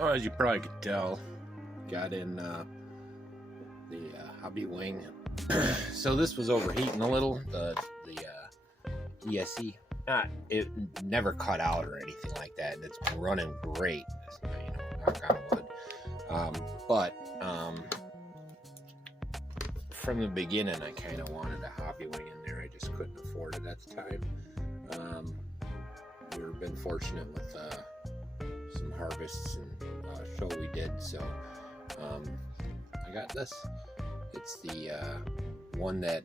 Oh, as you probably could tell, got in the HobbyWing. So this was overheating a little. The ESC, it never cut out or anything like that. It's running great. Knock on wood. But from the beginning, I kind of wanted a HobbyWing in there. I just couldn't afford it at the time. We've been fortunate with some harvests and show we did, so I got this. It's the one that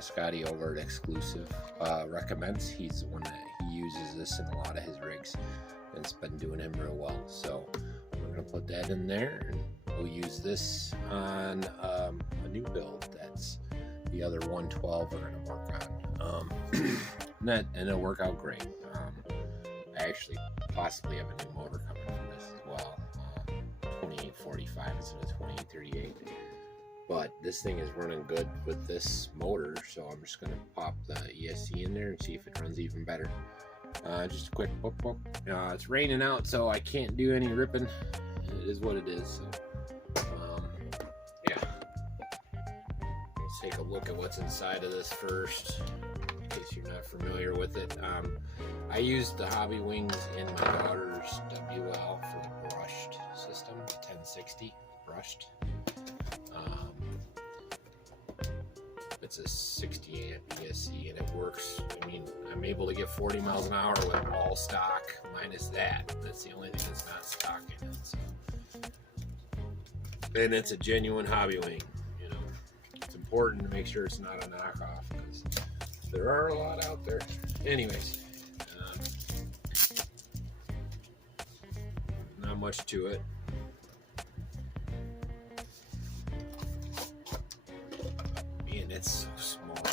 Scotty over at Exclusive recommends. He's the one that he uses this in a lot of his rigs, and it's been doing him real well. So we're gonna put that in there, and we'll use this on a new build. That's the other 112 we're gonna work on, and it'll work out great. I actually possibly have a new motor coming from this as well, 2845 instead of 2838. But this thing is running good with this motor, so I'm just going to pop the ESC in there and see if it runs even better. Just a quick whoop whoop. It's raining out, so I can't do any ripping. It is what it is. So, yeah. Let's take a look at what's inside of this first, in case you're not familiar with it. I used the HobbyWings in my daughter's WL for the brushed system, the 1060 brushed. It's a 60 amp ESC and it works. I mean, I'm able to get 40 miles an hour with all stock minus that. That's the only thing that's not stock in it. So. And it's a genuine HobbyWing. You know, it's important to make sure it's not a knockoff because there are a lot out there. Anyways, not much to it. Man, it's so small.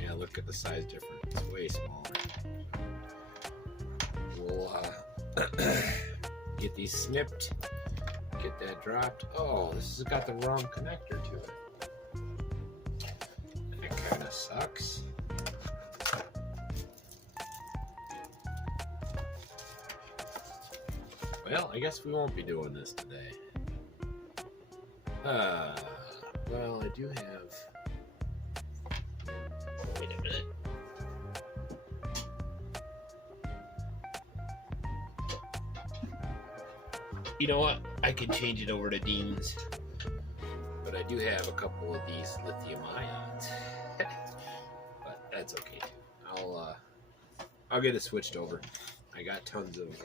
Yeah, look at the size difference. It's way smaller. We'll get these snipped, get that dropped. Oh, this has got the wrong connector to it. That kind of sucks. Well, I guess we won't be doing this today. Well, I do have... Wait a minute. You know what? I could change it over to Dean's. But I do have a couple of these lithium ions. But that's okay. I'll get it switched over. I got tons of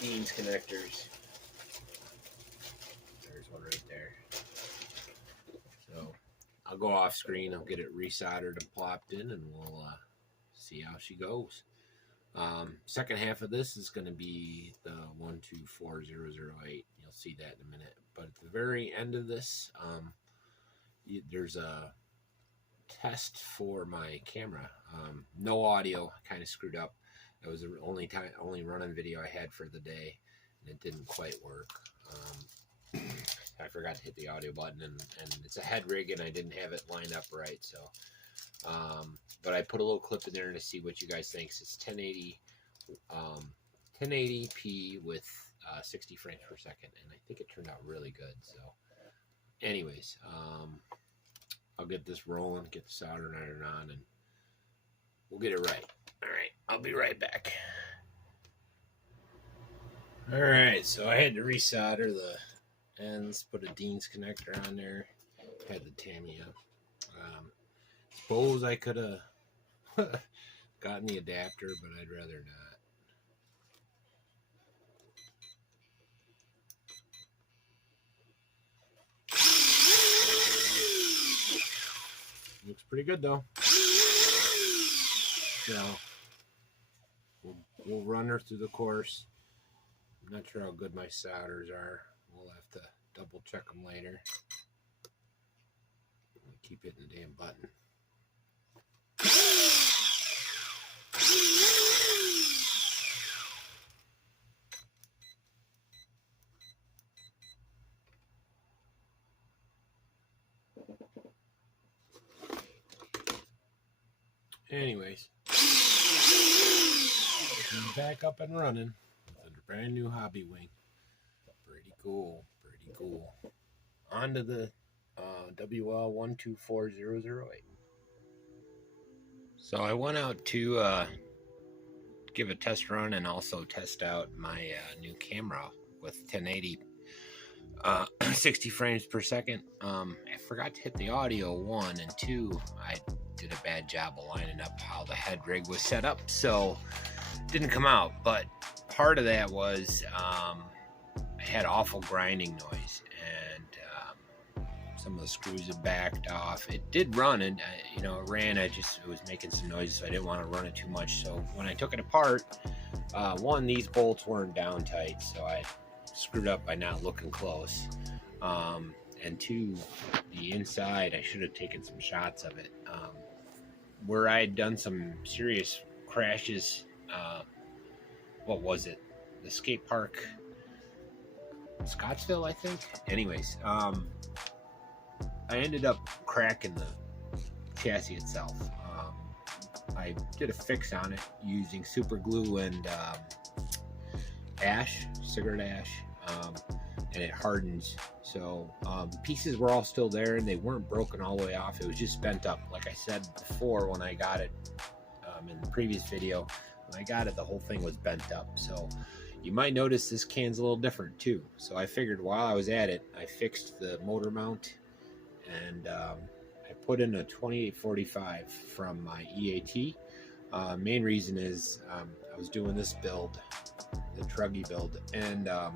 Dean's connectors. There's one right there. So I'll go off screen. I'll get it resoldered and plopped in, and we'll see how she goes. Second half of this is going to be the 124008. You'll see that in a minute. But at the very end of this, there's a test for my camera. No audio. Kind of screwed up. It was the only running video I had for the day, and it didn't quite work. I forgot to hit the audio button, and it's a head rig, and I didn't have it lined up right. So, but I put a little clip in there to see what you guys think. It's 1080p with 60 frames per second, and I think it turned out really good. So, anyways, I'll get this rolling, get the soldering iron on, and we'll get it right. All right, I'll be right back. All right, so I had to resolder the ends, put a Dean's connector on there, had the Tamiya. Suppose I could have gotten the adapter, but I'd rather not. Looks pretty good though. So we'll run her through the course. I'm not sure how good my solders are. We'll have to double check them later. Keep hitting the damn button. Anyways, back up and running with a brand new HobbyWing. Pretty cool, pretty cool. On to the WL124008. So I went out to give a test run and also test out my new camera with 1080 60 frames per second. I forgot to hit the audio, 1, and 2, I did a bad job of lining up how the head rig was set up, so it didn't come out. But part of that was I had awful grinding noise, and some of the screws had backed off. It did run, and you know, it ran. It was making some noise, so I didn't want to run it too much. So when I took it apart, one, these bolts weren't down tight, so I screwed up by not looking close, and 2, the inside, I should have taken some shots of it. Where I had done some serious crashes, what was it, the skate park, Scottsdale, I think. Anyways, I ended up cracking the chassis itself. I did a fix on it using super glue and ash, cigarette ash, and it hardens. So pieces were all still there, and they weren't broken all the way off. It was just bent up. Like I said before, when I got it in the previous video, when I got it, the whole thing was bent up. So you might notice this can's a little different too. So I figured while I was at it, I fixed the motor mount, and I put in a 2845 from my EAT. Main reason is I was doing this build, the Truggy build, and I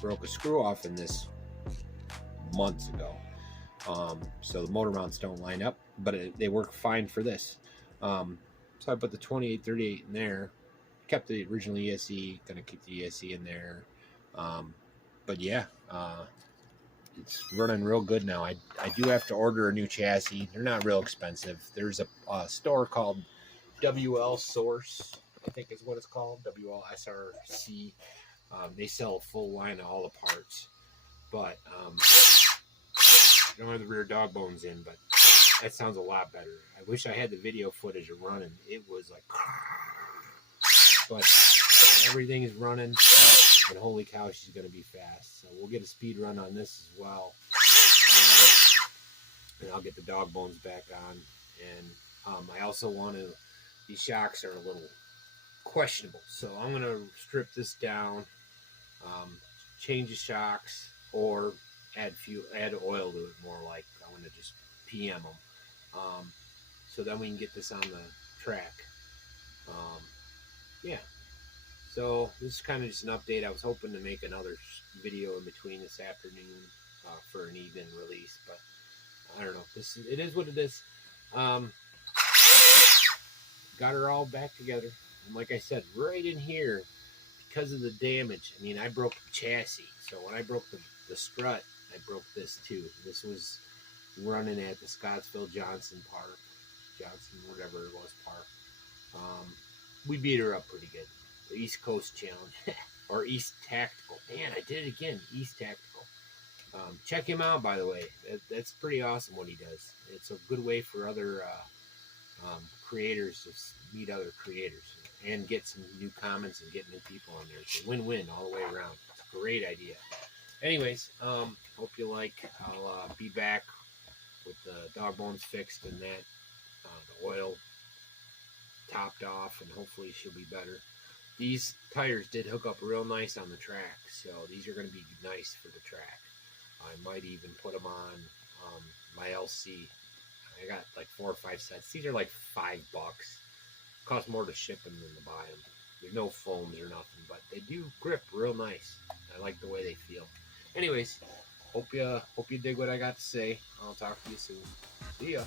broke a screw off in this months ago. So the motor mounts don't line up, but they work fine for this. So I put the 2838 in there, kept the original ESC, gonna keep the ESC in there. But yeah, it's running real good now. I do have to order a new chassis. They're not real expensive. There's a store called WL Source, I think is what it's called, WLSRC. They sell a full line of all the parts, but I don't have the rear dog bones in, but that sounds a lot better. I wish I had the video footage of running. It was like, but everything is running, and holy cow, she's going to be fast. So we'll get a speed run on this as well, and I'll get the dog bones back on. And I also want to, these shocks are a little questionable, so I'm going to strip this down, change the shocks, or add oil to it, more like I want to just PM them, so then we can get this on the track. Yeah, so this is kind of just an update. I was hoping to make another video in between this afternoon for an even release, but I don't know. It is what it is. Got her all back together, and like I said, right in here, because of the damage, I mean, I broke the chassis, so when I broke the strut, I broke this too. This was running at the Scottsville Johnson whatever it was, park. We beat her up pretty good. The East Coast Challenge, or East Tactical. Man, I did it again, East Tactical. Check him out, by the way. That's pretty awesome what he does. It's a good way for other creators to meet other creators and get some new comments and get new people on there. It's a win-win all the way around. It's a great idea. Anyways, hope you like. I'll be back with the dog bones fixed and that, the oil topped off, and hopefully she'll be better. These tires did hook up real nice on the track, so these are going to be nice for the track. I might even put them on my LC. I got like 4 or 5 sets. These are like $5. Cost more to ship them than to buy them. There's no foams or nothing, but they do grip real nice. I like the way they feel. Anyways, hope you dig what I got to say. I'll talk to you soon. See ya.